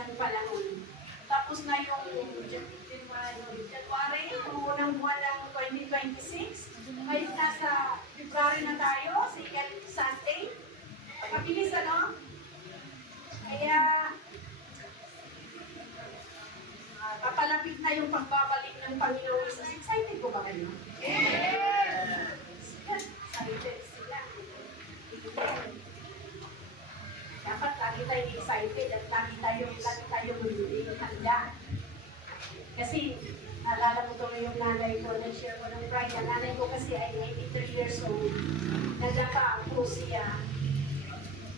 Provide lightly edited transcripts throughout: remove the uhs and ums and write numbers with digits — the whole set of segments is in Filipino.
ng panahon. Tapos na yung January, yung unang buwan ng 2026. Ngayon nasa February na tayo, second Sunday. Mabilis ano? Kaya papalapit na yung pagbabalik ng Panginoon Jesus. Excited ko ba kayo? Yes! Excited sila. Dapat lagi tayong excited at lagi tayong handa. Kasi naalala ko tuloy yung nanay ko, nag-share ko ng pride. Ang nanay ko kasi ay 83 years old. Nagdapa po siya.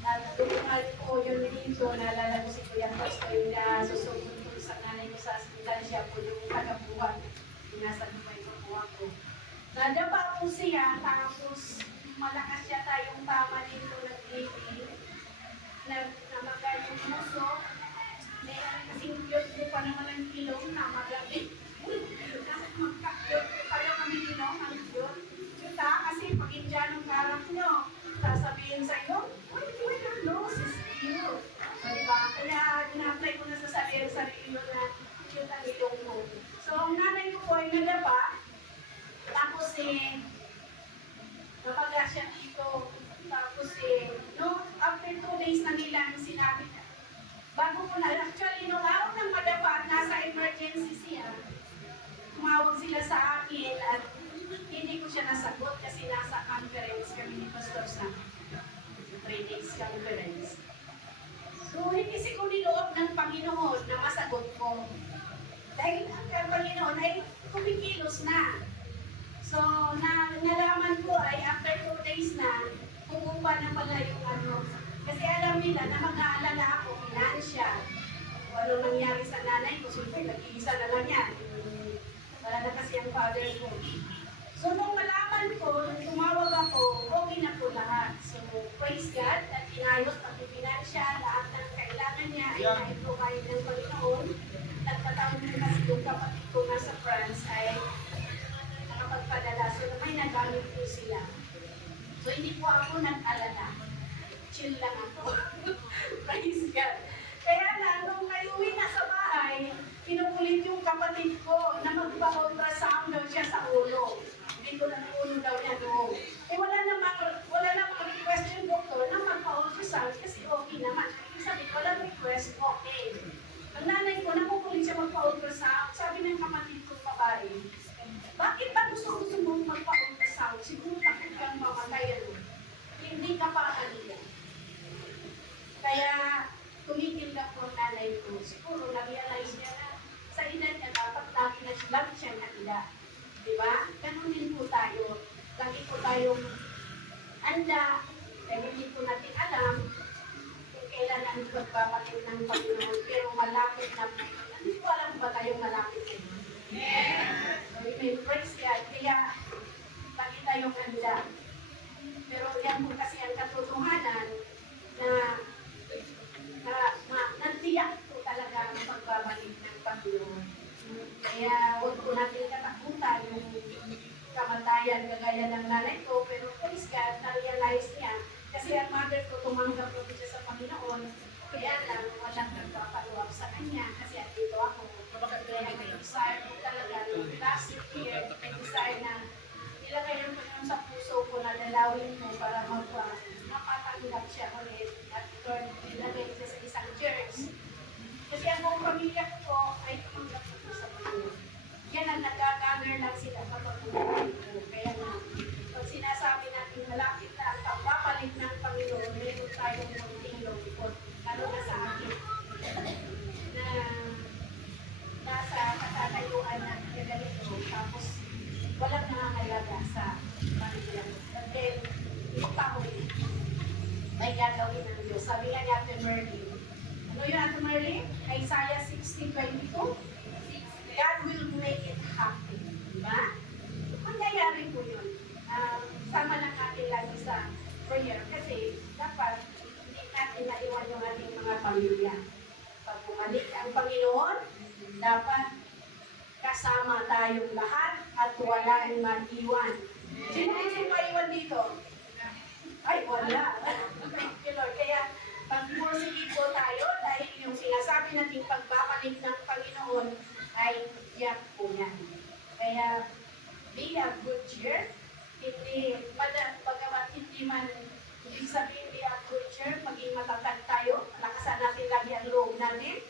At dumungal ko yun dito, naalala ko si Kuya Pastor na susubod ko sa nanay ko sa hospital, siya po yung tagabuhat. Nasa Dubai ko po ako. Nagdapa po siya, tapos malakas siya tayong tama dito ng-BP. Namagal yung muso. May kasing yun ko pa naman ang ilong na magabi. Magkakot ko pa yung kami ilong ang yun. Chuta, kasi pag Indianong karap nyo, sasabihin sa iyo, uy, your nose is cute. Diba? Kaya ina-apply ko na sa sarili na cute ang ilong ko. So, ang nanay ko po ay nadapa. Tapos napaga siya dito. Tapos no, after 2 days na nilang sinabi na, bago ko na, actually, nung araw ng madapa, nasa emergency siya, tumawag sila sa akin at hindi ko siya nasagot kasi nasa conference kami ni Pastor Sam. 3 days conference. So, hindi siguro niloob ng Panginoon na masagot ko. Dahil ang Panginoon ay kumikilos na. So, nalaman ko ay after 2 days na, pupupa na pala yung ano. Kasi alam nila na mag-aalala ako, financial. Kung ano nangyari sa nanay ko, siyempre, nag-iisa na lang yan. Wala na kasi ang father ko. So, nung malaman ko, nung tumawag ako, okay na po lahat. So, praise God, at inayos pati financial, lahat ng kailangan niya ay na-provide ng Panginoon. Nagpataon na kasi yung kapatid ko nga sa France ay nakapagpadala. So, may nagamit po sila. So, hindi po ako nag-alala. Chill lang ako. Praise God. Kaya lang, nung uwi na sa bahay, pinukulit yung kapatid ko na magpa-ultrasound daw siya sa ulo. Dito ng ulo daw niya doon. Wala namang request yung doktor na magpa-ultrasound kasi okay naman. Ibig sabihin, walang request, okay. Ang nanay ko, nakukulit siya magpa-ultrasound. Sabi ng kapatid ko babae, bakit ba gusto mong magpa-ultrasound? Siguro takot kang mamatayan mo. Hindi ka pa kanila. Kaya tumitinda po ang nanay ko. Siguro na-realize niya na sa edad niya dapat lagi siya nakila. Diba? Ganun din po tayo. Lagi po tayong anda. Dahil hindi po natin alam kung kailan ang pagbabalik ng Panginoon. Pero malapit na po. Hindi po alam ba tayong malapit na yun? So, may praise God. Kaya lagi tayong anda. Pero yan po kasi ang katotohanan na nantiyak po talaga ang pagbabalik ng Panginoon. Kaya huwag po natin katakutan yung kamatayan kagaya ng nanay ko, pero praise God, na-realize niya. Kasi ang mother ko tumanggap po siya sa Panginoon, kaya lang walang nagpapaluwag sa kanya kasi andito ako. Kaya may desire ko talaga last year, may desire na ilagay ng Panginoon sa puso ko na dalawin mo para mapatanggap siya ulit at Lord, ilagay siya sa isang church. Kasi ang buong pamilya ko ay tumanggap ko sa Panginoon. Yan ang nag-gather lang sila kapag ulit ko. Kaya nga, pag sinasabi natin malapit na ang pagbabalik ng Panginoon, meron tayong munting lungkot. Lalo na sa akin na nasa katatayuan na ganito. Tapos walang nangangalaga sa pamilya. But then, yung taon, may gagawin ng Diyos. Sabi nga ni Ate Merlin, ano yun Ate Merlin? Isaiah 60:22, God will make it happen. Diba? Mangyayari po yun. Sama lang natin lagi sa prayer kasi dapat hindi natin naiwan yung ating mga pamilya. Pag bumalik ang Panginoon, dapat kasama tayong lahat at walang maiwan. Sino yung maiwan dito? Ay, wala. Thank you, Lord. Kaya, pag-pursige po tayo dahil yung sinasabi sinasabi nating pagbabalik ng Panginoon ay tiyak po yan. Kaya, be a good cheer. Hindi, bagamat hindi man ibig sabihin be a good cheer, maging matatag tayo, lakasan natin lagi ang loob natin.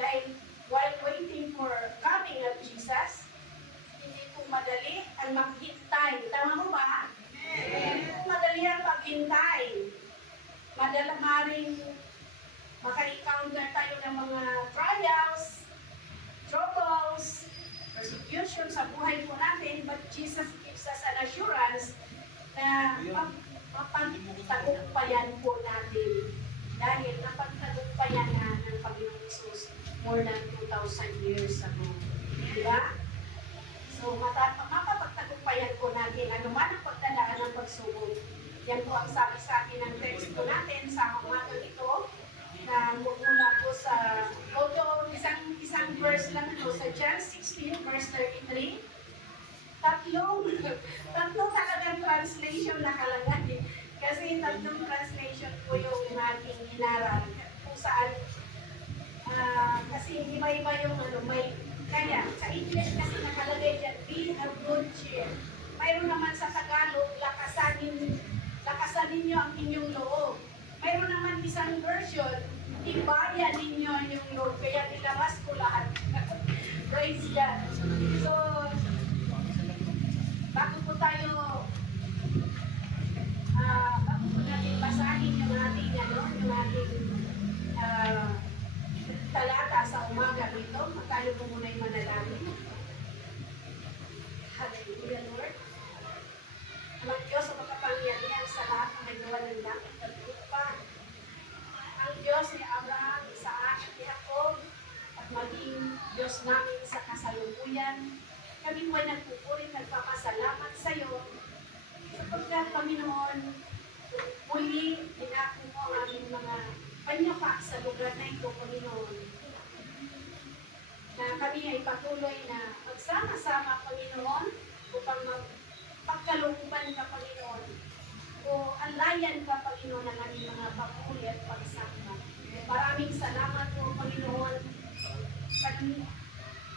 Dahil while waiting for coming of Jesus, hindi po madali ang maghintay. Tama mo ba? Hindi po madali ang maghintay. Madala maring maka-encounter tayo ng mga trials, troubles, persecution sa buhay po natin, but Jesus gives us an assurance na mapagtagumpayan po natin dahil napagtagumpayan na ng Panginoong Isus more than 2,000 years ago. Diba? So, mapapagtagumpayan po natin anuman ang pagdadaan ng pagsubok. Yan po ang sabi sa atin ng text po natin sa umagang ito na mula po sa although isang verse lang ito sa John 16 verse 33. Tatlong talagang translation nakalagay. Kasi tatlong translation po yung ating inaral kung saan kasi iba-iba yung may kaya sa English kasi nakalagay dyan, be a good cheer. Mayroon naman sa Tagalog, lakasan ninyo ang inyong loob. Mayroon naman isang version, tibayan ninyo yung loob. Kaya nilabas ko lahat. Praise God. So, bago po natin basahin yung ating talata sa umaga dito, magkano po muna yung manalangin. Hallelujah, Lord. Ang Diyos ang makapangyarihan sa lahat ng nagawa ng langit at lupa. Ang Diyos ni Abraham, Isaac at Jacob, at maging Diyos namin sa kasalukuyan. Kami po ay nagpupuri, nagpapasalamat sa iyo. Sapagkat, Panginoon, muli dinako mo ang aming mga panyapa sa lugar na ito, Panginoon. Na kami ay patuloy na magsama-sama, Panginoon, upang pagkalooban ka, Panginoon, o alayan ka, Panginoon, ng aming mga papuri at pagsama. Maraming salamat po, Panginoon,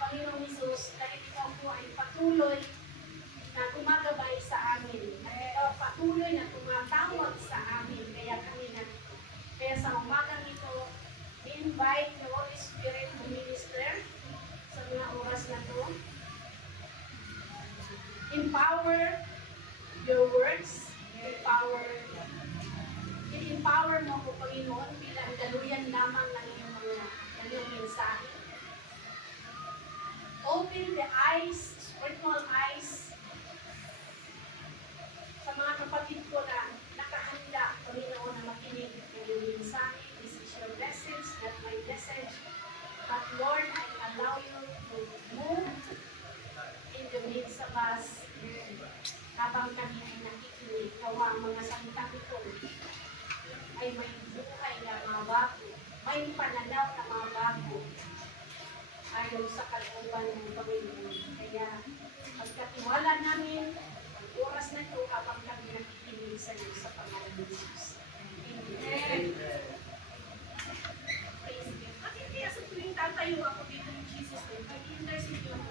Panginoon Isus, dahil ikaw po ay patuloy na gumagabay sa amin. At ikaw patuloy na tumatawag sa amin. Kaya sa umagang ito, invite the Holy Spirit to minister sa mga oras na ito. Empower your words. I-empower mo po, Panginoon, bilang daluyan lamang ng iyong mensahe. Open the eyes, spiritual eyes, sa mga kapatid ko na nakahanda, Panginoon, na makinig ng iyong mensahe. This is your message, not my message. But Lord, I allow you to move in the midst of us habang kami ay nakikinig. Kawa ang mga salita ito ay may buhay na mga bago, may pananaw na mga bago ayon sa kalooban ng Panginoon. Kaya pagkatiwala namin ang oras na ito habang kami nakikinig sa iyo sa pangalan ng Jesus. Amen. Praise God. At hindi sa tuwing tatayo ako dito ng Jesus name, mag-intercede yun.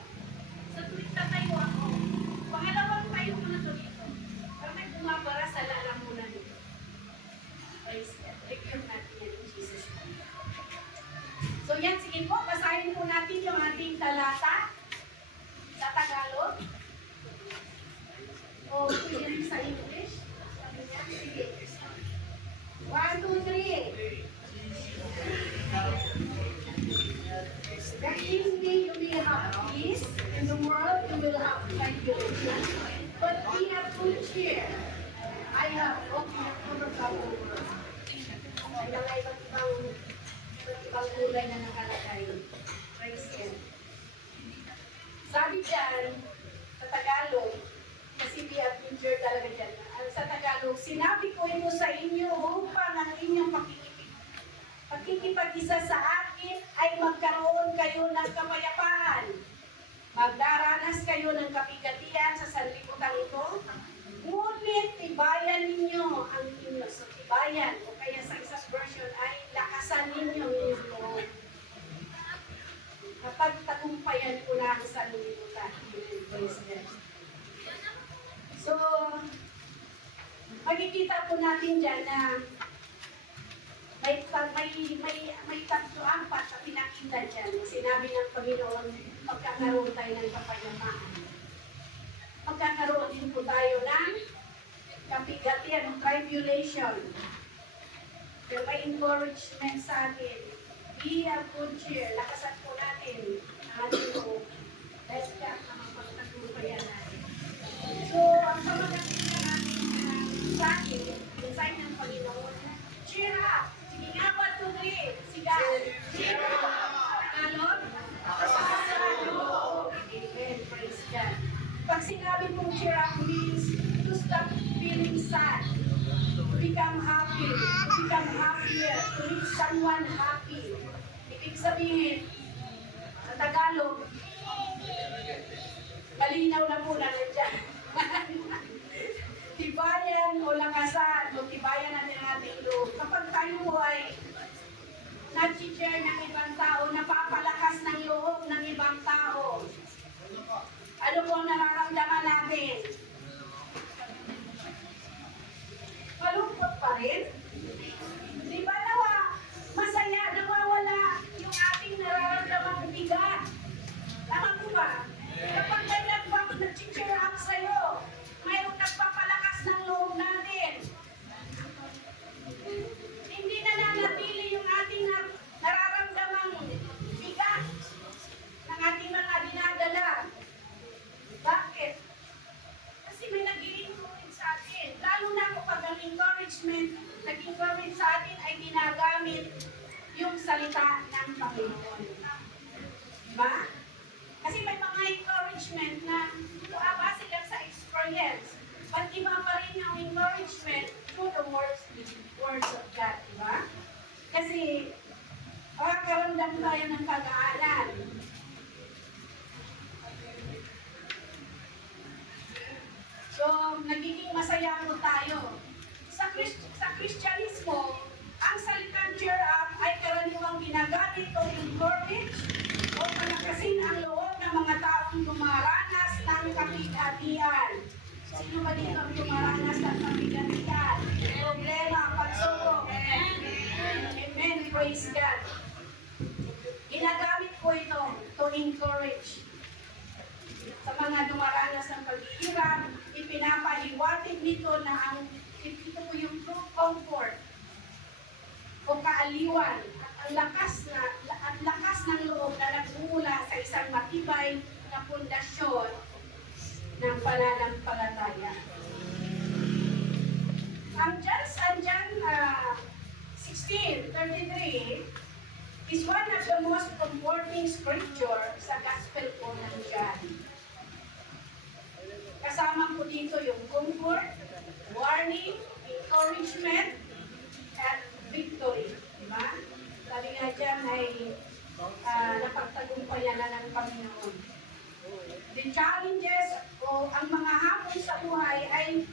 Sa tuwing tatayo ako, pangalawang tayo ko na ito dito. Parang may bumabara sa lalamunan nito. Praise God. Review natin yan in Jesus name. So yan, sige po, basahin po natin yung ating talata sa Tagalog. O pwede sa English. Sabi niya, sige. 1, 2, 3. That in me you will have peace, in the world you will have tribulation. But be of good cheer. I have overcome the world. Ay mga iba't ibang kulay na nakalagay. Praise God. Sabi dyan, sa Tagalog, kasi be a teacher talaga dyan. Sa Tagalog, sinabi ko ito sa inyo upang ang inyong pakikipag-isa sa akin ay magkaroon kayo ng kapayapaan. Magdaranas kayo ng kapigatian sa sanlibutan ito. Ngunit tibayan ninyo ang inyo. So tibayan, o kaya sa isang version ay lakasan ninyo ang inyong loob. po natin dyan na may tatlo, apat na pinakita dyan. Sinabi ng Panginoon, magkakaroon tayo ng kapayapaan. Magkakaroon din po tayo ng kapigatian, tribulation. Pero may encouragement sa atin. Be of good cheer. Lakasan po natin ang ating loob. Let's get na mapagtagumpayan natin. So, ang pamagating na natin sa atin, design ng Panginoon, cheer up. Sige nga, 1, 2, 3. Sigaw. Cheer up. Tagalog? Amen. Praise God. Pag sinabi mong cheer up means to stop feeling sad, to become happy, to become happier, to make someone happy. Ibig sabihin, sa Tagalog, malinaw na po na nandiyan. Tibayan o lakasan, o tibayan natin ang ating loob. Kapag tayo po ay nag-share ng ibang tao, napapalakas ng loob ng ibang tao, ano po ang nararamdaman natin? Malungkot pa rin? Di ba masaya, nawawala yung ating nararamdamang bigat? Tama po ba? Kapag may nag-cheer up sa'yo, mayroong nagpapalakas ng loob natin. Hindi na nanatili yung ating nararamdamang bigat ng ating mga dinadala. Bakit? Kasi may nag-i-encourage sa atin. Lalo na kapag ang encouragement, nag-encourage sa atin ay ginagamit yung salita ng Panginoon. Diba? Kasi may mga encouragement na base lang sa experience. But iba pa rin ang encouragement through the words of God. Diba? Kasi makakaramdam tayo ng kagaanan. So, nagiging masaya po tayo. Sa Kristyanismo, ang salitang cheer up ay karaniwang ginagamit o encourage o palakasin ang loob ng mga taong dumaranas ng kapigatian. Sino ba dito ang dumaranas ng kapigatian? Problema, pagsubok. Amen. Praise God. Ginagamit ko ito to encourage. Sa mga dumaranas ng paghihirap, ipinapahiwatig nito na ito po yung true comfort o kaaliwan at lakas ng loob na nagmumula sa isang matibay na pundasyon ng pananampalataya. Ang John 16:33 is one of the most comforting scripture sa Gospel po ng John. Kasama po dito yung comfort, warning, encouragement, at victory. Diba? Sabi nga dyan ay napagtagumpayan na ng Panginoon. The challenges o ang mga hamon sa buhay ay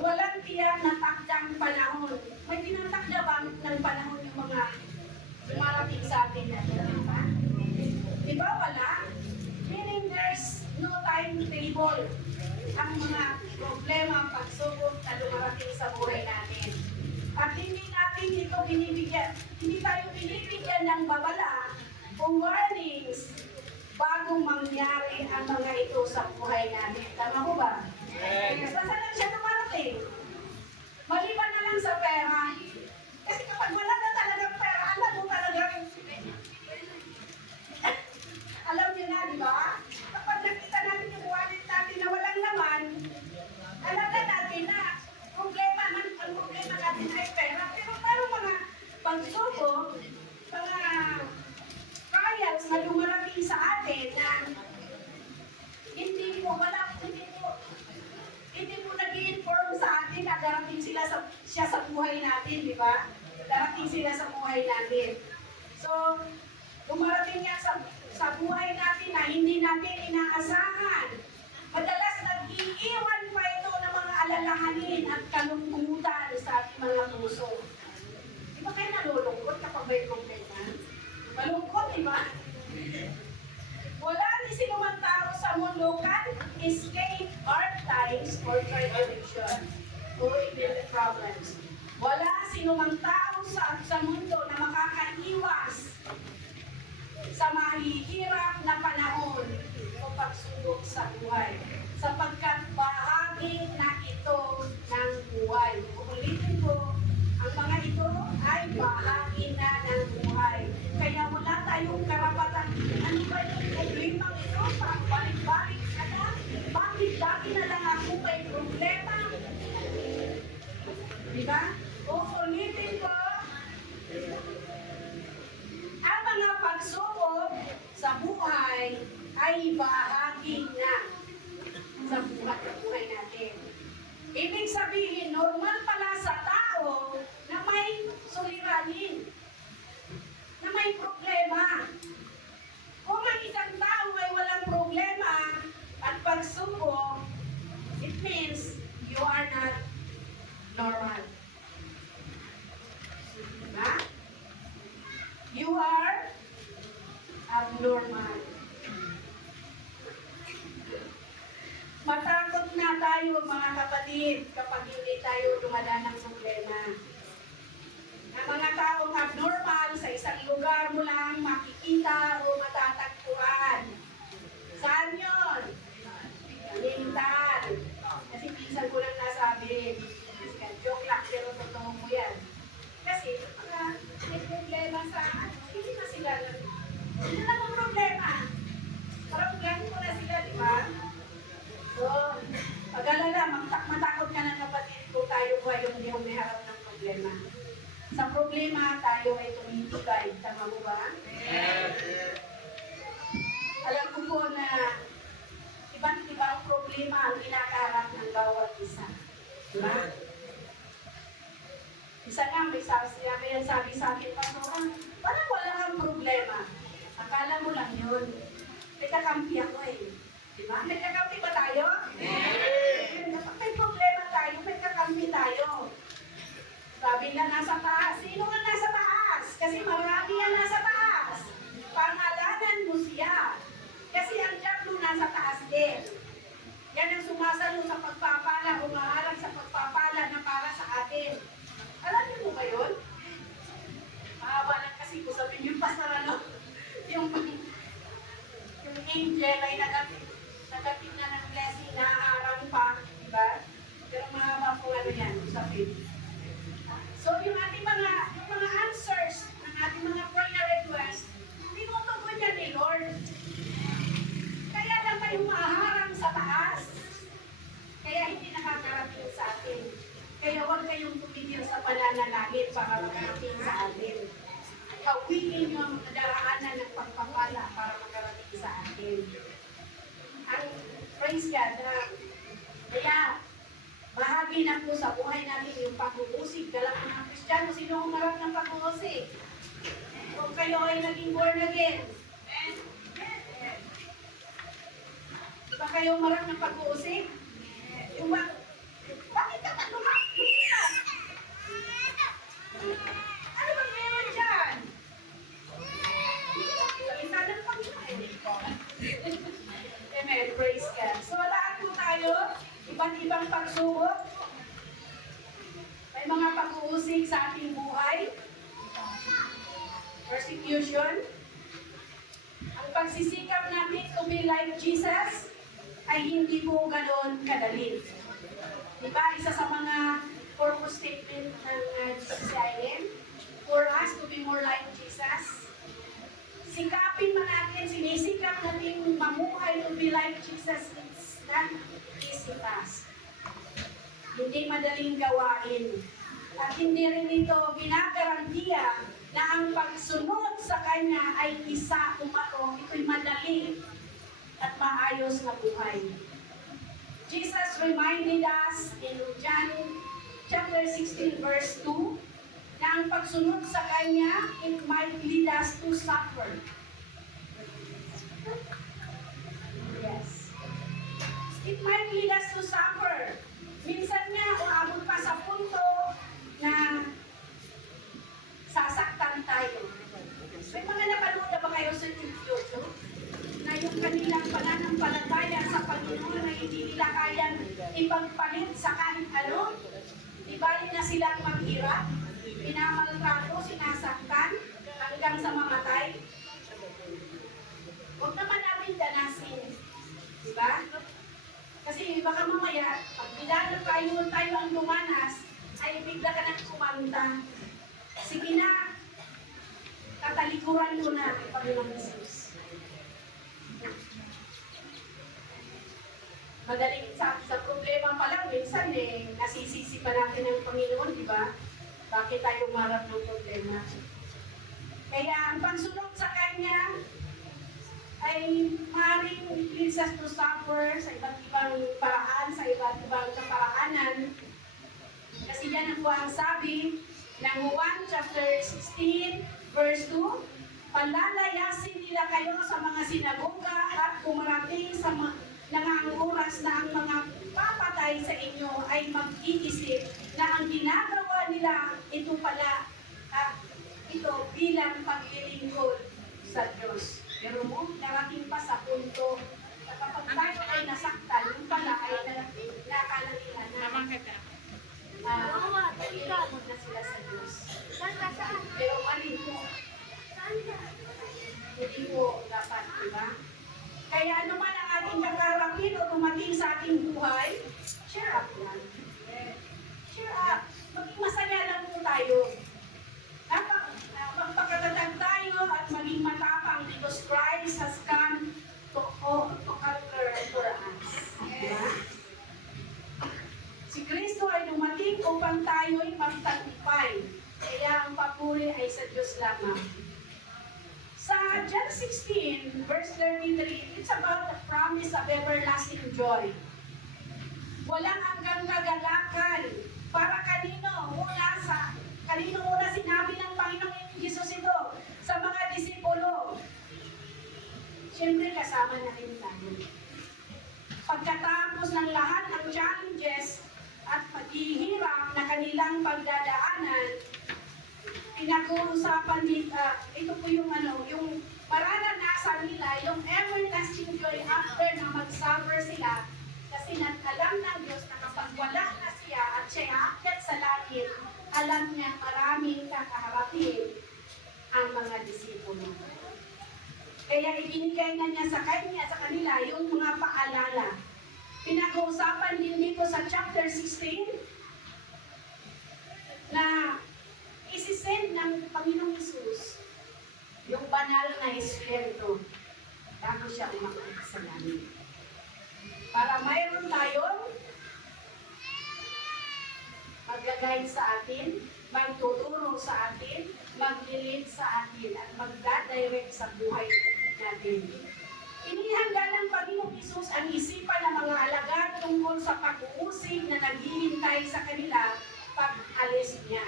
walang tiyak na takdang panahon. May tinatakda ba ng panahon yung mga dumarating sa atin na diba? Diba wala? Meaning there's no timetable ang mga problema, pagsubok na dumarating sa buhay natin. At hindi natin ito binibigyan, hindi tayo binibigyan ng babala o warnings bago mangyari ang mga ito sa buhay natin. Tama ko ba? Yes. Saan lang siya dumarating? Maliban na lang sa pera. Kasi kapag wala na talagang pera, alam mo talagang alam niyo na, di ba? Kapag nakita natin yung wallet natin na walang laman, alam na natin na ang problema natin ay pera. Pero parang mga pagsubok, mga trials na dumarating sa atin na hindi po nag-i-inform sa atin na darating siya sa buhay natin, di ba? Darating sila sa buhay natin. So, dumarating niya sa buhay natin na hindi natin inaasahan. Madalas nag-iiwan pa ito ng mga alalahanin at kalungkutan sa ating mga puso. Di ba kayo nalulungkot kapag may problema? Malungkot, di ba? Wala ni sinumang tao sa mundo can escape hard times or tribulation. O problems. Wala sinumang tao sa mundo na makakaiwas sa mahihirap na panahon o pagsubok sa buhay. Sapagkat bahagi na ito ng buhay. Ulitin ko, ang mga ito ay bahagi na ng buhay. Kaya wala tayong karapatan. Ano ba yung problema ito? Balik-balik ka na? Bakit dati na lang ako may problema? Diba? Ulitin ko, ang mga pagsubok sa buhay ay bahagi na sa buhay natin. Ibig sabihin, normal pala sa tao na may suliranin, na may problema. Kung ang isang tao ay walang problema at pagsubok, it means you are not normal. Diba? You are abnormal. Matakot na tayo mga kapatid kapag hindi tayo dumadaan ng problema. Ang mga taong abnormal sa isang lugar mo lang makikita o matatagpuan. Saan yun? Mental. Kasi minsan ko lang nasabi. Joke lang, pero totoo mo yan. Kasi may problema sa hindi na sila lang. Hindi na ang problema. Parang ganito na sila, di ba? So, pag-alala, matakot ka na kapatid kung tayo po ay hindi humiharap ng problema. Sa problema, tayo ay tumitibay. Tama mo ba? Alam ko po na iba't ibang problema ang kinakaharap ng bawat isa. Diba? Isa nga, may sabi sa akin, Pastor, parang wala kang problema. Akala mo lang yun. May kakampi ako eh. Diba? May kakampi ba tayo? Kapag may problema tayo, may kakampi tayo. Sabi nga nasa taas. Sino nga nasa taas? Kasi marami yan nasa taas. Pangalanan mo siya. Kasi ang diablo nasa taas din. Yan ang sumasalo sa pagpapala, umaharap sa pagpapala na para sa atin. Alam niyo mo ba yun? Mahaba lang kasi ko sabihin yung pastor ano, yung angel ay nagating na ng blessing na harang pa, diba? Pero mahaba po ano yan, sabihin. So yung ating mga answers ng ating mga prayer requests, tinutugon yan ni Lord. Kaya lang tayo maharang sa taas. Kaya hindi nakakarating sa atin. Kaya huwag kayong tumigil sa pananalangin para makarating sa atin. Hawiin niyo ang daraanan ng pagpapala para makarating sa atin. Ang praise God na kaya bahagi na po sa buhay natin yung pag-uusig. Dala po ng Kristiyano, sino umarap ng pag-uusig? Kung kayo ay naging born again, ba kayo umarap ng pag-uusig? Yung bakit ka lumipat? Ano bang meron dyan? Salita ng Panginoon. Amen. Praise God. So, lahat po tayo, iba't ibang pagsubok. May mga pag-uusig sa ating buhay. Persecution. Ang pagsisikap natin to be like Jesus ay hindi po ganoon kadali. Diba? Isa sa mga purpose statement ng GCIM, for us to be more like Jesus. Sikapin man natin, sinisikap natin mamuhay to be like Jesus. It's not easy task. Hindi madaling gawain. At hindi rin ito ginagarantiya na ang pagsunod sa Kanya ay isa ito'y madali at maayos na buhay. Jesus reminded us in John chapter 16 verse 2 na ang pagsunod sa Kanya, it might lead us to suffer. Yes. It might lead us to suffer. Minsan nga, uabot pa sa punto na sasaktan tayo. May mga napanood na ba kayo sa YouTube? Na yung kanilang pananampalataya sa Panginoon na hindi nila kayang ipagpalit sa kahit ano. Di ba baka mamaya, pag bigla tayo ang dumanas, ay bigla ka nang kumanta. Sige na, katalikuran ko na ang Panginoong Jesus. Madaling sa problema pa lang, minsan nasisisi pa natin ang Panginoon, di ba? Bakit tayo umarap ng problema? Kaya ang pagsunod sa Kanya ay maaaring leads us to suffer sa iba't ibang paraan, sa iba't ibang kaparaanan. Kasi yan ang po ang sabi ng 1 chapter 16, verse 2, palalayasin nila kayo sa mga sinagoga at kumarating sa nanganguras na ang mga papatay sa inyo ay mag-iisip na ang ginagawa nila ito pala ito bilang paglilingkod sa Diyos. Pero mo, narating pa sa punto na kapag tayo ay nasaktan, yung pala ay nakala nila na paglilingkod na sila sa Diyos. Pero mali po. Hindi po dapat, diba? Kaya ano man ang ating kakarapin o dumating sa ating buhay, cheer up yan. Cheer up. Maging masaya lang po tayo. Magpakatatag tayo at maging matapang because Christ has come to conquer for us. Diba? Si Kristo ay dumating upang tayo'y magtagumpay. Kaya ang papuri ay sa Diyos lamang. Sa John 16, verse 33, it's about the promise of everlasting joy. Walang hanggang kagalakan. Para kanino? Kanino muna sinabi ng Panginoong Jesus ito? Sa mga disipulo. Siyempre kasama na rin tayo. Pagkatapos ng lahat ng challenges at paghihirap na kanilang pagdadaanan, pinag-uusapan nila, ito po yung mararanasan nila, yung everlasting joy after na mag-suffer sila, kasi alam ng Diyos na kapag wala na siya at siya aakyat sa langit, alam niya maraming kakaharapin ang mga disipulo. Kaya ibinigay na niya sa kanila yung mga paalala. Pinag-uusapan din dito sa chapter 16 na isisend ng Panginoong Jesus yung banal na Espiritu bago siya umakyat sa langit. Para mayroon tayong mag-guide sa atin, magtuturo sa atin, mag-lead sa atin, at mag-direct sa buhay natin. Inihanda ng Panginoong Jesus ang isipan ng mga alagad tungkol sa pag-uusig na naghihintay sa kanila pag-alis niya.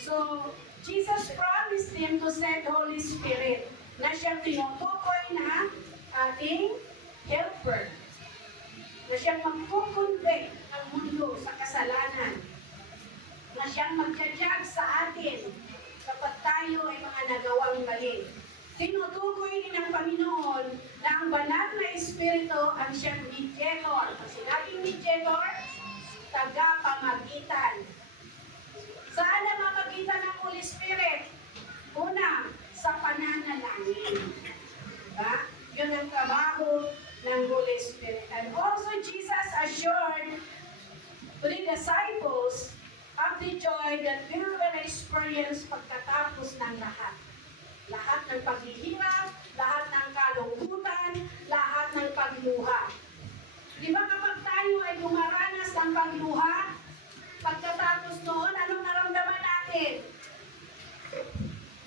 So, Jesus promised them to send Holy Spirit na siyang tinutukoy na ating helper. Na siyang magkukonvict ang mundo sa kasalanan. Na siyang magja-judge sa atin kapag tayo ay mga nagawang mali. Tinutukoy din ng Panginoon na ang banal na Espiritu ang siyang mediator. Pag sinabing mediator, tagapamagitan. Saan na mamagitan ng Holy Spirit? Una, sa pananalangin. Diba? Yun ang trabaho ng Holy Spirit. And also, Jesus assured to the disciples of the joy that we will experience pagkatapos ng lahat. Lahat ng paghihirap, lahat ng kalungkutan, lahat ng pagluha. Di ba kapag tayo ay dumaranas ng pagluha, pagkatapos noon, anong naramdaman natin?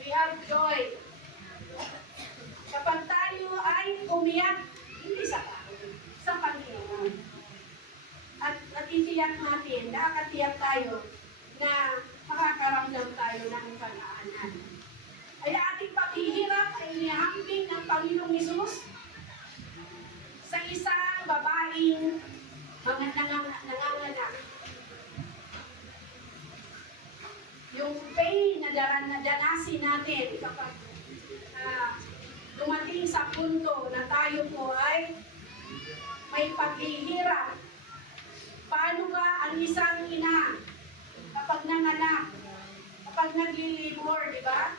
We have joy. Kapag tayo ay umiyak, hindi sa tao, sa Panginoon. At itiyak natin, nakakatiyak tayo na makakaramdam tayo ng pag-aanan. Ay ating paghihirap ay inihambing ng Panginoong Hesus sa isang babaeng mga nanganganak. Yung pain na danasin natin kapag dumating sa punto na tayo po ay may paghihirap. Paano ba ang isang ina kapag nanganak, kapag nagli-labor, di ba?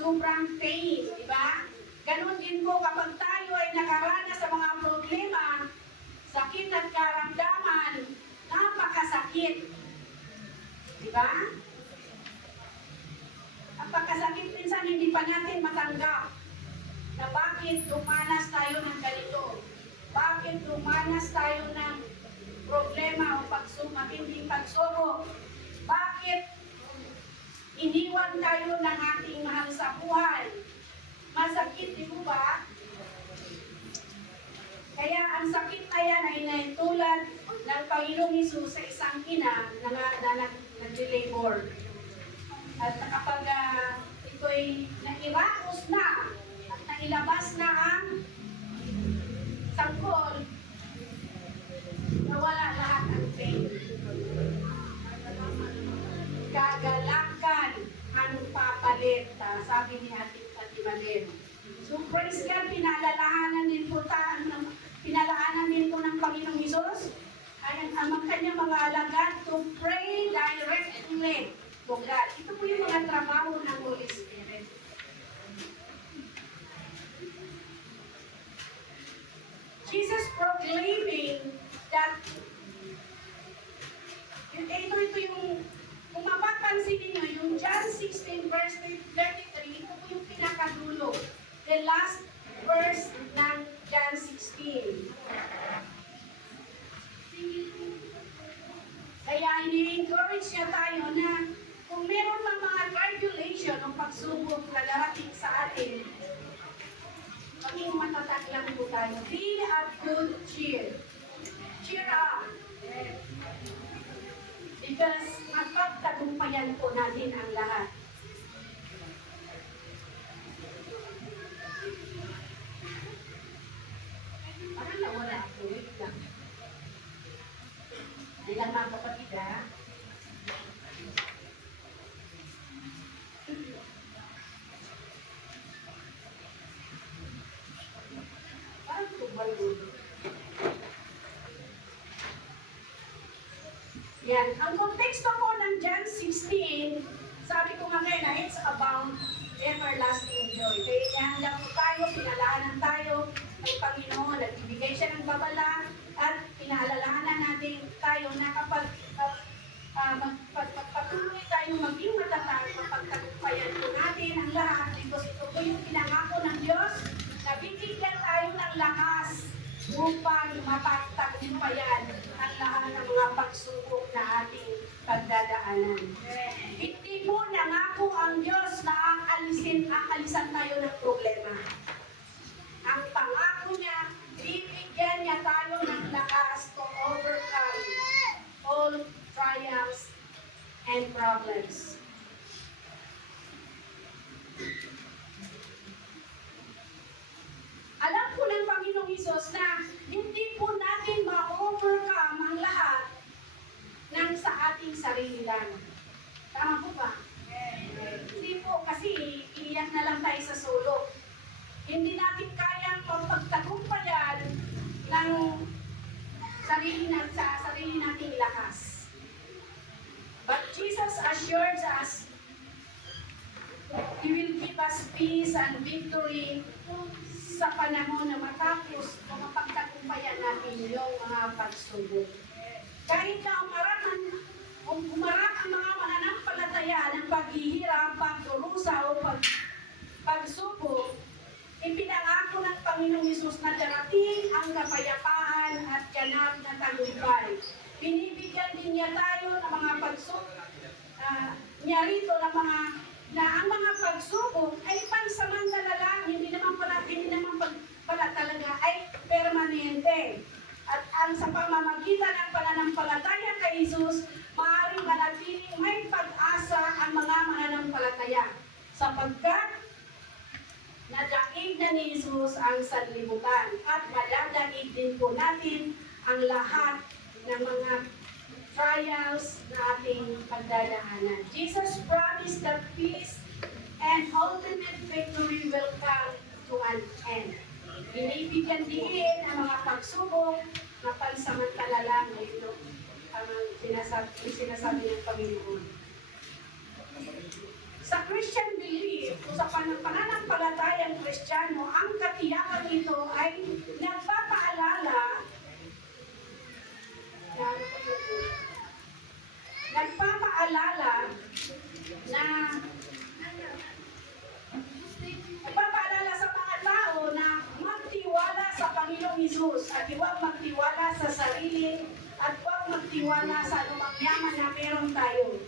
Sobrang pain, di ba? Ganon din po kapag tayo ay nakaranas sa mga problema sa sakit at karamdaman, napakasakit. Diba? Napakasakit minsan hindi pa natin matanggap na bakit dumanas tayo ng ganito. Bakit dumanas tayo ng problema o matinding pagsubok? Bakit iniwan tayo ng ating mahal sa buhay? Masakit, di ba? Kaya ang sakit na yan ay naitulad ng Panginoong Hesus sa isang ina na nag-labor. At kapag ito'y nairaos na at nailabas na ang sangkol, nawala lahat ang pain. Kagalakan ang papalit, sabi ni Ate Malen. So praise God, pinalalahanan din po ng Panginoong Hesus ay ang kanyang mga alagad to pray directly to God. Ito po yung mga trabaho ng Holy Spirit. Jesus proclaiming that ito yung kung mapapansin niyo yung John 16 verse 33, ito po yung pinakadulo. The last verse ng John 16. Kaya ini-encourage niya tayo na kung meron ng mga tribulation o pagsubok na darating sa atin, maging matatag lang po tayo. Be of good cheer. Cheer up. Because mapagtagumpayan po natin ang lahat. Parang nawala ako. Wait lang. Hindi lang mga kapatid, ha? Parang tubal gulo. Yan. Ang konteksto po ng John 16, sabi ko nga kayo na it's about everlasting joy. Kaya ihanda po tayo, pinalaanan tayo ng Panginoon, nagbibigay siya ng babala, at pinaalalahanan natin tayo na kapag magpatuloy tayo maging matatag, mapagtagumpayan po natin ang lahat, because ito po yung pinangako ng Diyos, na bibigyan tayo ng lakas upang mapagtagumpayan ang lahat ng mga pagsubok na ating pagdadaanan. Hindi po nangako ang Diyos na aalisan tayo ng problema. Ang pangako niya, bibigyan niya tayo ng lakas to overcome all trials and problems. Alam po ng Panginoong Hesus na hindi po natin ma-overcome ang lahat ng sa ating sarili lang. Tama po ba? Hindi po, kasi iiyak na lang tayo sa sulok. Hindi natin kayang mapagtagumpayan ng sarili nating lakas. But Jesus assures us He will give us peace and victory sa panahon na matapos o mapagtagumpayan natin yung mga pagsubok. Kahit na umarap ang mga mananampalataya ng paghihirap, pagdurusa o pagsubok, ipinangako ng Panginoong Hesus na darating ang kapayapaan at ganap na tagumpay. Binibigyan din niya tayo ng mga pagsubok, niya rito na ang mga pagsubok ay pansamantala lang, hindi naman pala talaga ay permanente. At ang sa pamamagitan ng pananampalataya kay Jesus, maaaring manatiling may pag-asa ang mga mananampalataya. Sapagkat nadaig na ni Jesus ang sanlibutan at madadaig din po natin ang lahat ng mga trials na ating pagdadaanan. Jesus promised that peace and ultimate victory will come to an end. Binibigyan din ang mga pagsubok na pansamantala lang, ito ang sinasabi ng Panginoon. Sa Christian belief o sa pananampalatayang Kristiyano, ang katiyakan nito ay nagpapaalala Isus at huwag magtiwala sa sarili at huwag magtiwala sa anumang yaman na meron tayo.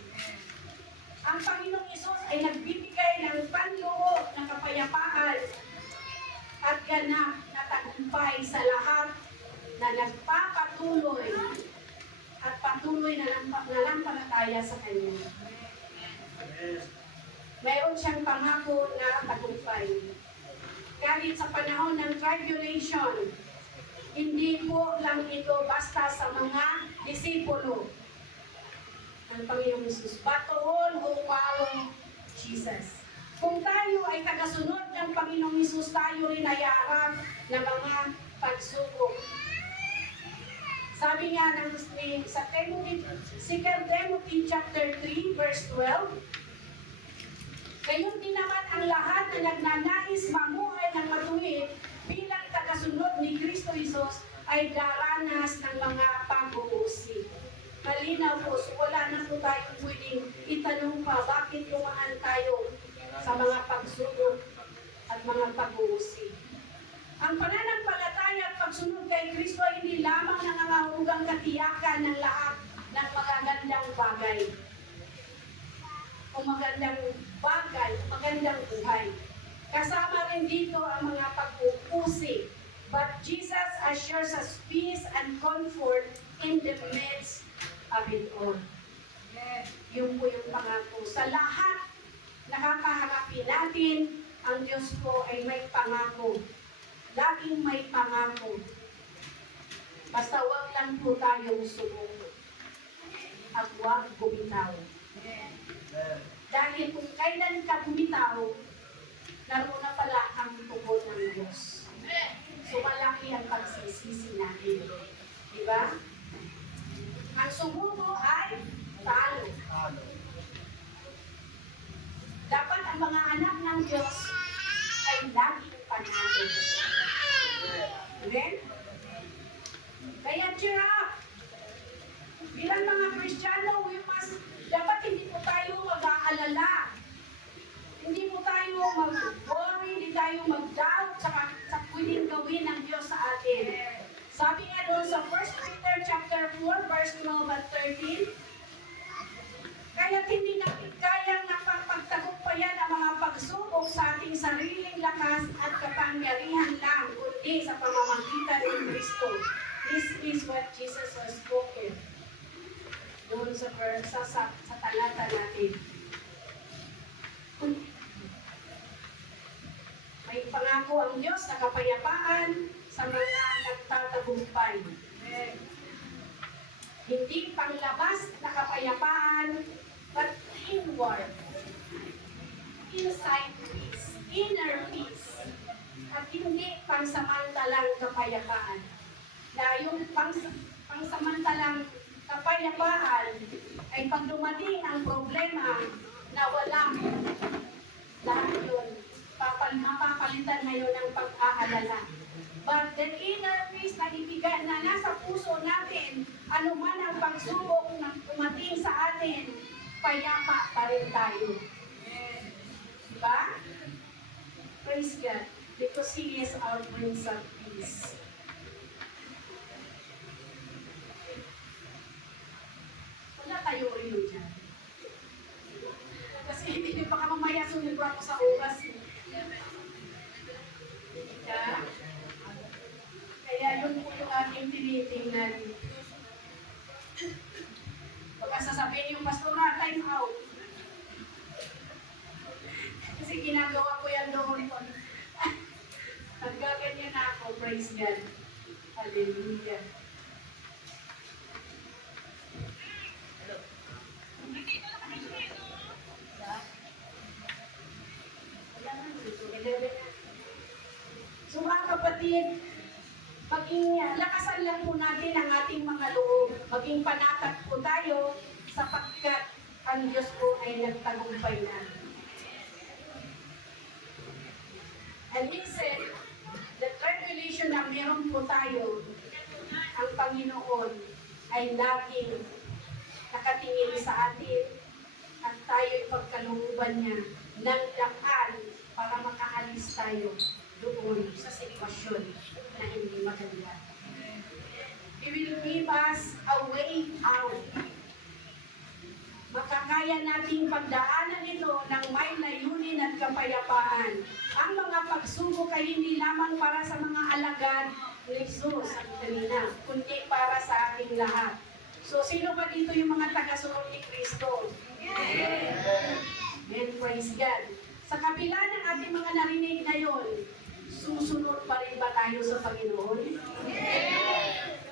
Ang Panginoong Isus ay nagbibigay ng panloob na kapayapaan at ganap na tagumpay sa lahat na nagpapatuloy at patuloy na nalampalataya sa Kanya. Mayroon siyang pangako na tagumpay. Kahit sa panahon ng tribulation, hindi po lang ito basta sa mga disipulo ng Panginoong Jesus, but to all who follow Jesus. Kung tayo ay tagasunod ng Panginoong Jesus, tayo rin ay harap ng mga pagsubok. Sabi nga sa Timothy, 2 Timothy chapter 3, verse 12, gayon din naman ang lahat na nagnanais mamuhay ng matuwid bilang tagasunod ni Kristo Jesus ay daranas ng mga pag-uusig. Malinaw po, so wala na po tayong pwedeng itanong pa bakit lumaan tayo sa mga pagsubok at mga pag-uusig. Ang pananampalataya at pagsunod kay Kristo ay hindi lamang nangangahulugang katiyakan ng lahat ng magagandang bagay o magandang bagay, magandang buhay. Kasama rin dito ang mga pag-uusig. But Jesus assures us peace and comfort in the midst of it all. Yun po yung pangako. Sa lahat nakakaharapin natin, ang Diyos po ay may pangako. Laging may pangako. Basta wag lang po tayong sumuko. At wag bumitaw. Dahil kung kailan ka bumitaw, naroon na pala ang tugon ng Diyos. So malaki ang pagsisisi natin. Diba? Ang sumuko ay talo. Dapat ang mga anak ng Diyos ay laging panalo. Amen? Kaya cheer up! Bilang mga Kristiyano, dapat hindi po tayo mag-aalala. Hindi po tayo mag-worry, hindi tayo mag-doubt sa pwedeng gawin ng Diyos sa atin. Sabi nga doon sa 1 Peter chapter 4, verse 12 at 13, kaya't hindi natin kayang napagtagumpayan ang mga pagsubok sa ating sariling lakas at kapangyarihan lang, kundi sa pamamagitan ng Kristo. This is what Jesus has spoken doon sa talata natin. May pangako ang Diyos na kapayapaan sa mga nagtatagumpay. Hindi panglabas na kapayapaan, but inward. Inside peace. Inner peace. At hindi pangsamantalang kapayapaan. Na yung pangsamantalang kapayapaan ay pag dumating ang problema na walang lahat yun. Mapapalitan ngayon ng pag-aalala. But the inner peace na ibigay na nasa puso natin, anuman ang pagsubok na dumating sa atin, payapa pa rin tayo. Diba? Praise God. Because He is our Prince of Peace. Wala tayo rin dyan. Kasi hindi pa ka mamaya sumibra ko sa oras. Kaya yun po yung aking tinitingnan. Baka sasabihin yung pastora, time out. Kasi ginagawa ko yan doon. Nagkaganyan na ako, praise God. Hallelujah. So mga kapatid, maging lakasan lang po natin ang ating mga loob. Maging panatag po tayo sapagkat ang Diyos po ay nagtagumpay na. And listen, the tribulation na meron po tayo, ang Panginoon ay laging nakatingin sa atin at tayo'y pagkalooban niya ng lakad para makaalis tayo doon sa sitwasyon na hindi maganda. He will give us a way out. Makakaya nating pagdaanan ito ng may layunin at kapayapaan. Ang mga pagsubok ay hindi lamang para sa mga alagad ni Jesus at kanina, kundi para sa ating lahat. So, sino ba dito yung mga tagasunod ni Kristo? Amen. Praise God. Sa kabila ng ating mga narinig na yon, susunod pa rin ba tayo sa Panginoon?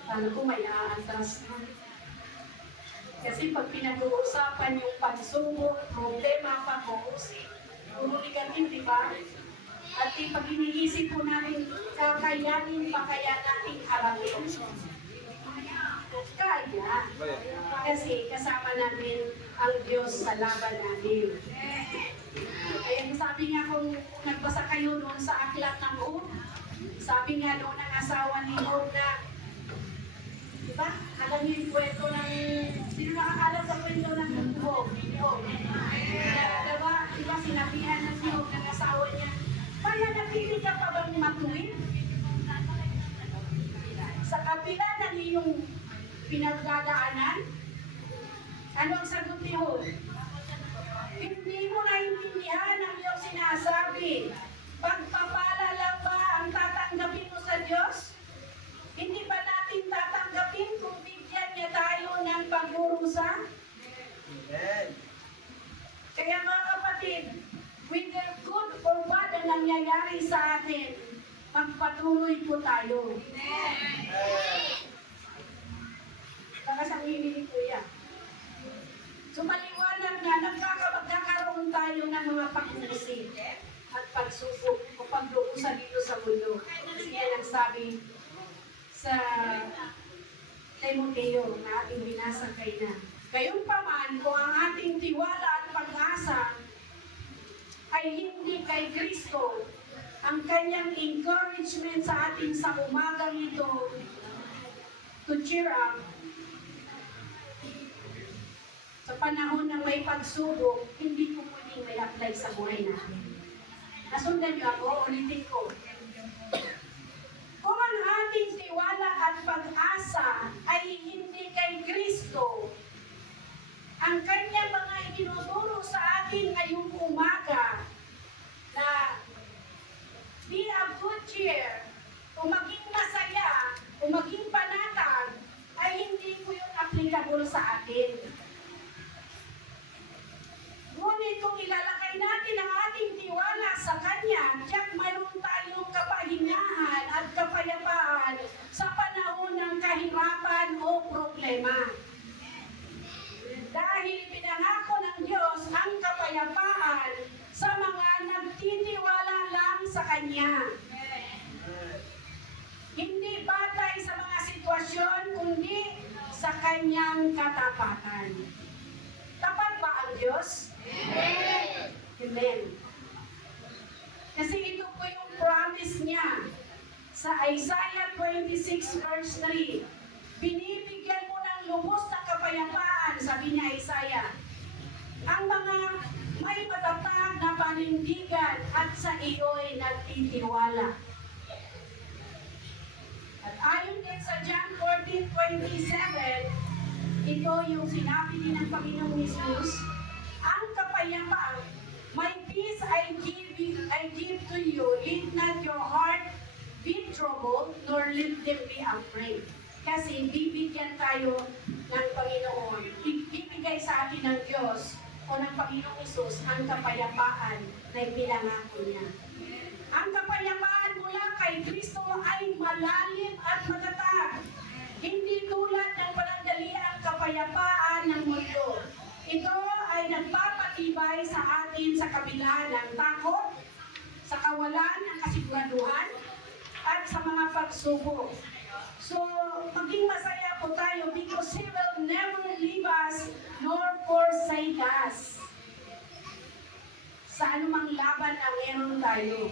Paano kung may aantras na? Kasi pag pinag-uusapan yung pagsubok, problema, pag-uusip, puro negative, di ba? At pag iniisip po natin, kakayanin pa kaya natin harapin? Kaya. Kasi kasama natin ang Diyos sa laban natin. Kaya sabi nga kung nagbasa kayo noon sa aklat ng Job, sabi nga noon ang asawa ni Job na, diba? Alam niyo yung kwento ng, sino nakakalam sa kwento ng Job? Diba sinabihan ng Job ng asawa niya, kaya napili ka pa bang matuwid? Sa kapila ng iyong pinagdadaanan, ano ang sagot ni Job? Hindi mo naiintindihan ang iyong sinasabi. Pagpapala lang ba ang tatanggapin mo sa Diyos? Hindi ba natin tatanggapin kung bigyan niya tayo ng pagdurusa? Amen. Kaya mga kapatid, whether good or bad ang nangyayari sa atin, magpatuloy po tayo. Amen. Kakasangili ni Kuya. So maliwanag na nagkakaroon tayo ng mga pag-uusip at pagsubok o pagdurusa dito sa mundo. Kasi yan ang sabi sa Timoteo na ating binasa kay na. Gayunpaman, kung ang ating tiwala at pag-asa ay hindi kay Kristo, ang kanyang encouragement sa atin sa umagang ito to cheer up sa panahon ng may pagsubok, hindi ko pwedeng may apply sa buhay natin. Nasundan niyo ako, ulitin ko. Kung ang ating tiwala at pag-asa ay hindi kay Kristo, ang kanyang mga itinuturo sa atin ngayong umaga na be a good cheer, o maging masaya, o maging panatag, ay hindi po yung applicable sa atin. Ngunit kung ilalagay natin ang ating tiwala sa Kanya, tiyak mayroon tayong kapahingahan at kapayapaan sa panahon ng kahirapan o problema. Dahil pinangako ng Diyos ang kapayapaan sa mga nagtitiwala lang sa Kanya. Hindi batay sa mga sitwasyon, kundi sa Kanyang katapatan. Tapat ba ang Diyos? Amen. Amen. Kasi ito po yung promise niya sa Isaiah 26 verse 3. Binibigyan mo ng lubos na kapayapaan, sabi niya Isaiah, ang mga may matatag na panindigan at sa iyo'y nagtitiwala. At ayon din sa John 14:27, ito yung sinabi din ng Panginoong Jesus, ang kapayapaan, my peace I give to you, let not your heart be troubled, nor let them be afraid. Kasi bibigyan tayo ng Panginoon, ibibigay sa atin ng Diyos o ng Panginoong Jesus ang kapayapaan na ipinangako niya. Ang kapayapaan mula kay Kristo ay malalim at matatag. Hindi tulad ng panandaliang kapayapaan ng mundo. Ito ay nagpapatibay sa atin sa kabila ng takot, sa kawalan ng kasiguraduhan, at sa mga pagsubok. So, maging masaya po tayo because He will never leave us nor forsake us. Sa anumang laban ang meron tayo.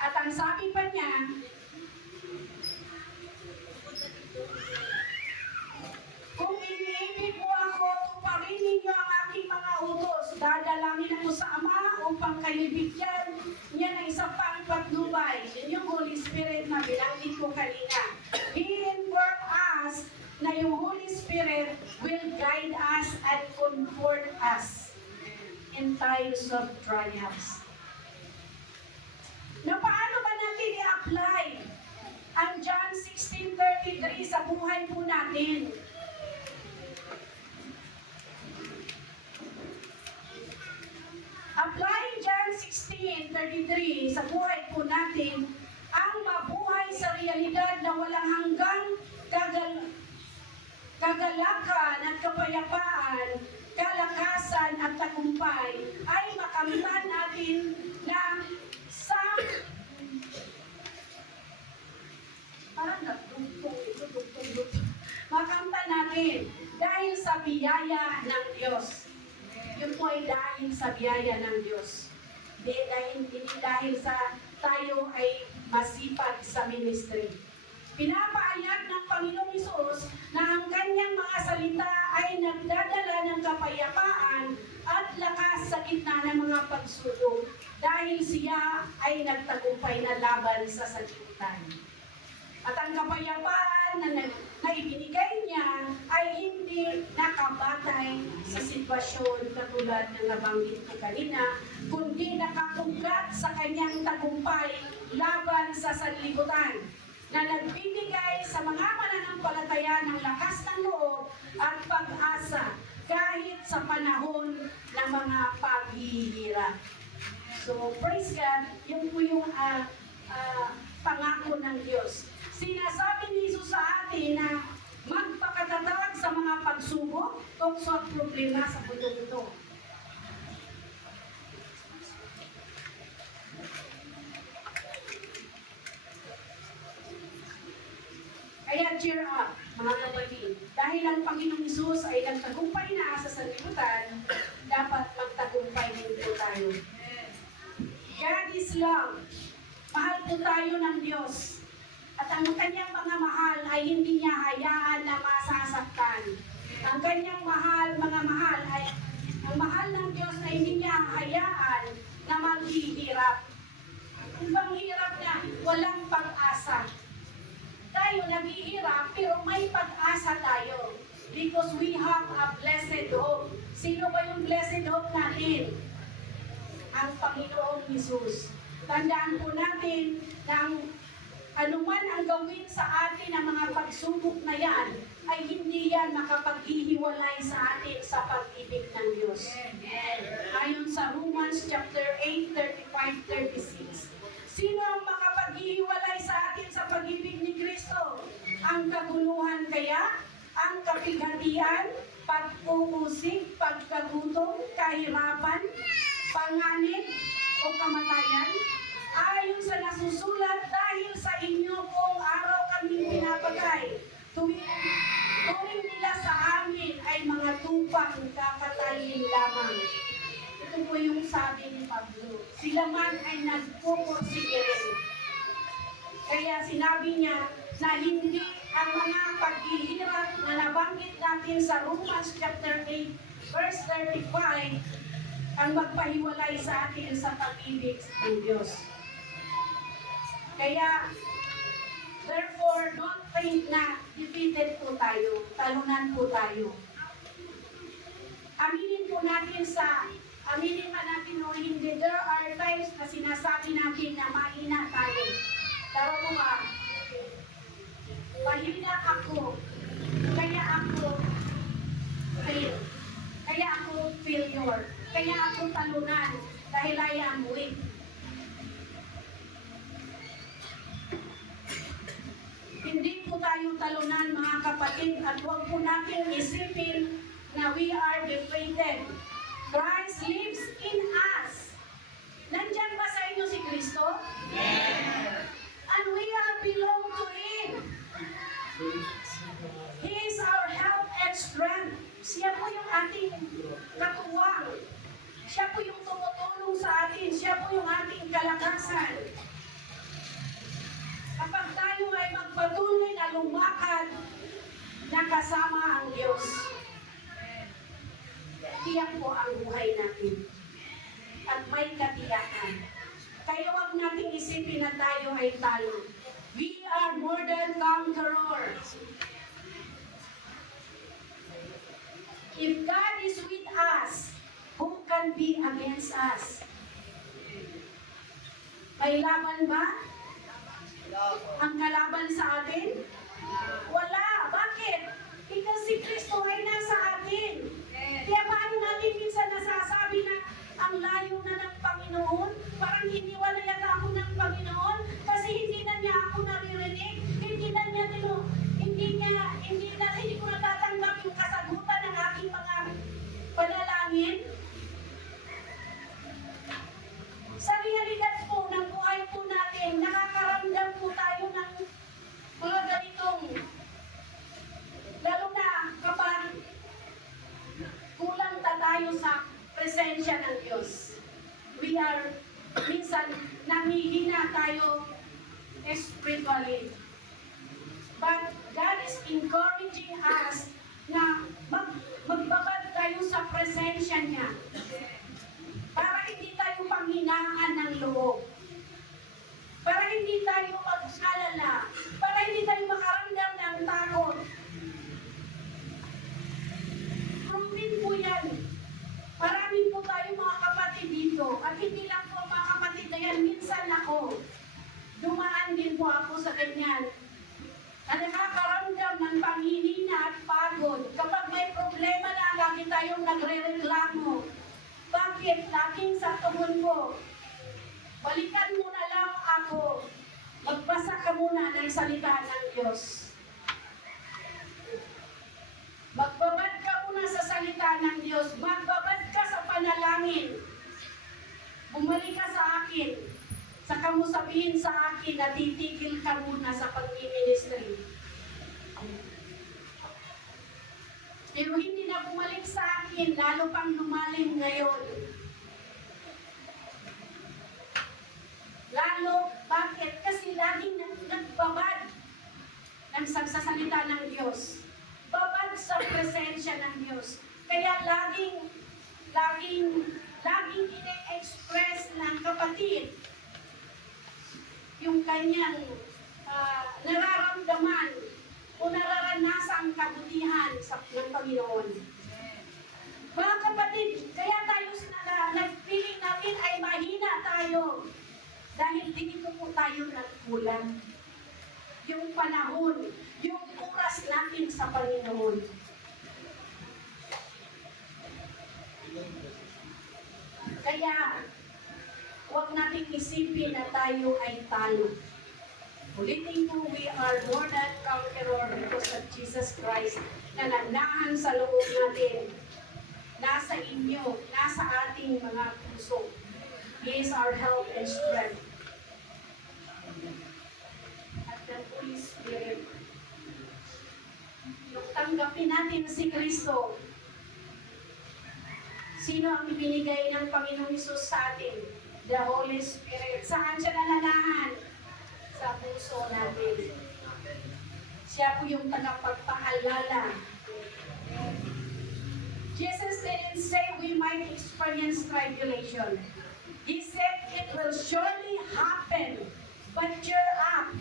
At ang sabi pa niya, kung iniibig mo ako, tuparin ninyo ang aking mga utos. Dadalangin ako sa Ama upang kayo bigyan niya kanina. He informed us na yung Holy Spirit will guide us and comfort us in times of triumphs. Na paano ba natin i-apply ang John 16:33 sa buhay po natin? Applying John 16:33 sa buhay po natin, ang mabuhay sa realidad na walang hanggang kagalakan at kapayapaan, kalakasan at tagumpay ay makamtan natin na sa parang nagdugtong makamtan natin dahil sa biyaya ng Diyos. Yun po ay dahil sa biyaya ng Diyos. Hindi dahil sa tayo ay masipag sa ministry. Pinapaayag ng Panginoong Hesus na ang kanyang mga salita ay nagdadala ng kapayapaan at lakas sa gitna ng mga pagsubok dahil siya ay nagtagumpay na laban sa sakitan. At ang kapayapaan na ibinigay niya ay hindi nakabatay sa sitwasyon katulad ng nabanggit ko kanina, kundi nakatugat sa kanyang tagumpay laban sa sanlibutan na nagbibigay sa mga mananampalataya ng lakas ng loob at pag-asa kahit sa panahon ng mga paghihirap. So, praise God, yun po yung pangako ng Diyos. Sinasabi ni Jesus sa atin na magpakatatag sa mga pagsubok, tukso at problema sa mundo ito. Kaya cheer up, mga kapatid. Dahil ang Panginoong Hesus ay nagtagumpay na sa sanlibutan, dapat magtagumpay din po tayo. God is love. Mahal po tayo ng Diyos. At ang kanyang mga mahal ay hindi niya hayaan na masasaktan. Ang kanyang mga mahal ay, ang mahal ng Diyos ay hindi niya hayaan na maghihirap. Kung bang hirap na walang pag-asa. Tayo naghihirap pero may pag-asa tayo. Because we have a blessed hope. Sino ba yung blessed hope natin? Ang Panginoong Hesus. Tandaan po natin na anuman ang gawin sa atin ng mga pagsubok na yan, ay hindi yan makapaghihiwalay sa atin sa pag-ibig ng Diyos. Ayon sa Romans chapter 8, 35-36. Sino ang makapaghihiwalay sa atin sa pag-ibig ni Kristo? Ang kaguluhan kaya? Ang kapighatian? Pag-uusig? Pagkagutom? Kahirapan? Panganib? O kamatayan? Ayon sa nasusulat, dahil sa inyo kung araw kaming pinapatay, tuwing nila sa amin ay mga tupang kakatayin lamang. Ito po yung sabi ni Pablo. Sila man ay nagpupursige rin. Kaya sinabi niya na hindi ang mga paghihirap na nabanggit natin sa Romans chapter 8, verse 35, ang magpahiwalay sa atin sa pag-ibig ng Diyos. Kaya, therefore, don't think na defeated po tayo, talunan po tayo. Aminin pa natin o hindi, there are times na sinasabi natin na mahina tayo. Pero po ba, mahina ako, kaya ako fail, kaya ako failure, kaya ako talunan, dahil I am weak. Hindi po tayo talunan, mga kapatid, at huwag po natin isipin na we are defeated. Christ lives in us. Nandyan ba sa inyo si Kristo? Yes. And we are belong to Him. He is our help and strength. Siya po yung ating katuwang. Siya po yung tumutulong sa atin. Siya po yung ating kalakasan. Kapag tayo ay magpatuloy na lumakad na kasama ang Diyos, tiyak po ang buhay natin. At may katiyakan. Kaya wag nating isipin na tayo ay talo. We are more than conquerors. If God is with us, who can be against us? May laban ba? Ang kalaban sa atin? Wala. Bakit? Because si Kristo ay nasa atin. Kaya paano natin minsan nasasabi na ang layo na ng Panginoon? Parang hiniwala yata ako ng Panginoon kasi hindi na niya ako naririnig. Hindi ko natatanggap yung kasagutan ng aking mga panalangin. Sa realidad po ng buhay po natin, nakakaramdam po tayo ng mga ganitong, lalo na kapag kulang na tayo sa presensya ng Diyos. Minsan, namihina tayo spiritually. But God is encouraging us na magbabad tayo sa presensya niya. Para hindi tayo panghinaan ng loob. Para hindi tayo mag-alala. Para hindi tayo makaramdam ng takot. Proven po yan. Marami po tayo mga kapatid dito. At hindi lang po mga kapatid na yan. Minsan ako. Dumaan din po ako sa ganyan. Na nakakaramdam ng panghihina at pagod. Kapag may problema na, lagi tayong nagre-reklamo. Bakit? Laging sa tugon ko. Balikan mo na lang ako. Magbasa ka muna ng salita ng Diyos. Magbabad ka muna sa salita ng Diyos. Magbabad ka sa panalangin. Bumalik ka sa akin. Saka mo sabihin sa akin na titigil ka muna sa pag-ministry. Pero hindi na bumalik sa akin, lalo pang lumalim ngayon. Lalo, bakit? Kasi laging nagbabad ng sagsasalita ng Diyos. Babad sa presensya ng Diyos. Kaya laging ine-express ng kapatid yung kanyang nararamdaman o nararanasang kabutihan ng Panginoon. Mga kapatid, kaya tayo nag-feeling natin ay mahina tayo dahil dito po tayo nagkulang. Yung panahon, yung oras natin sa Panginoon. Kaya, huwag natin isipin na tayo ay talo. Ulitin ko, we are more than conqueror because of Jesus Christ na nandahan sa loob natin. Nasa inyo, nasa ating mga puso. He is our help and strength. At the Holy Spirit. Yung tanggapin natin si Kristo. Sino ang ibinigay ng Panginoong Hesus sa atin? The Holy Spirit. Saan siya nananahan? Sa puso natin. Siya po yung tagapagpaalala. Jesus didn't say we might experience tribulation. He said it will surely happen. But cheer up.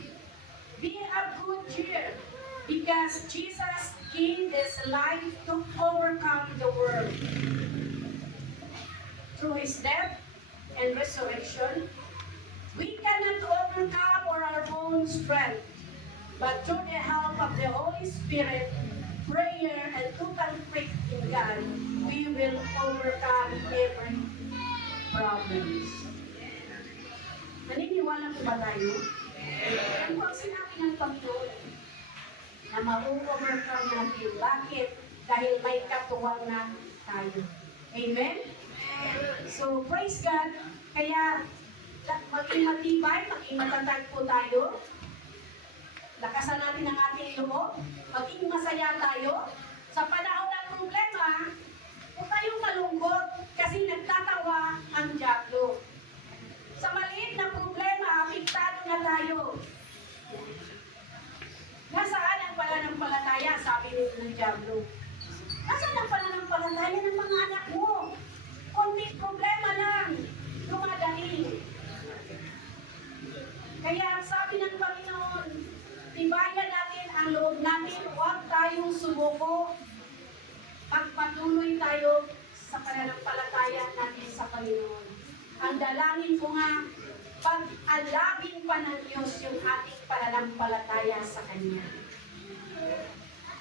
Be of good cheer. Because Jesus gave His life to overcome the world. Through His death and resurrection, we cannot overcome our own strength, but through the help of the Holy Spirit, prayer, and total faith in God, we will overcome every problem. Naniniwala po ba tayo? Ano ang sinabi ng Panginoon na ma-overcome natin? Bakit? Dahil may katuwang na tayo. Amen? So, praise God. Kaya, maging matibay, maging matatag po tayo. Lakasan natin ang ating loob. Maging masaya tayo. Sa panahon ng problema, huwag tayong malungkot kasi nagtatawa ang dyablo. Sa maliit na problema, apektado na tayo. Nasaan ang pananampalataya, sabi ng dyablo? Nasaan ang pananampalataya ng mga anak mo? Konting problema lang, dumadali. Kaya sabi ng Panginoon, ang loob natin, huwag tayong sumuko. Magpatuloy tayo sa pananampalataya natin sa Panginoon. Ang dalangin ko nga, pag-alabin pa ng Diyos yung ating pananampalataya sa Kanya.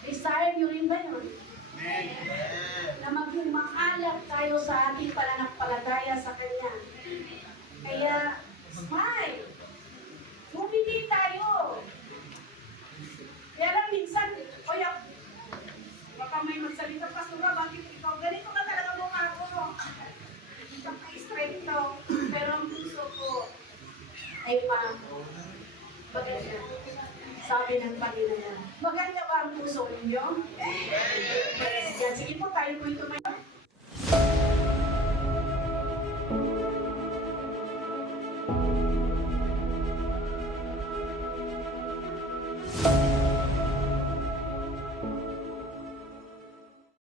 Desire nyo rin ba yun? Na maging maalab tayo sa ating pananampalataya sa Kanya. Kaya, smile! Bumili tayo! Kaya lang minsan, baka may magsalita, Pastora, bakit ikaw? Ganito ka talaga mukha ko. Straight to. Pero ang puso ko ay maganda. Sabi ng Panginoon. Maganda ba ang puso ninyo?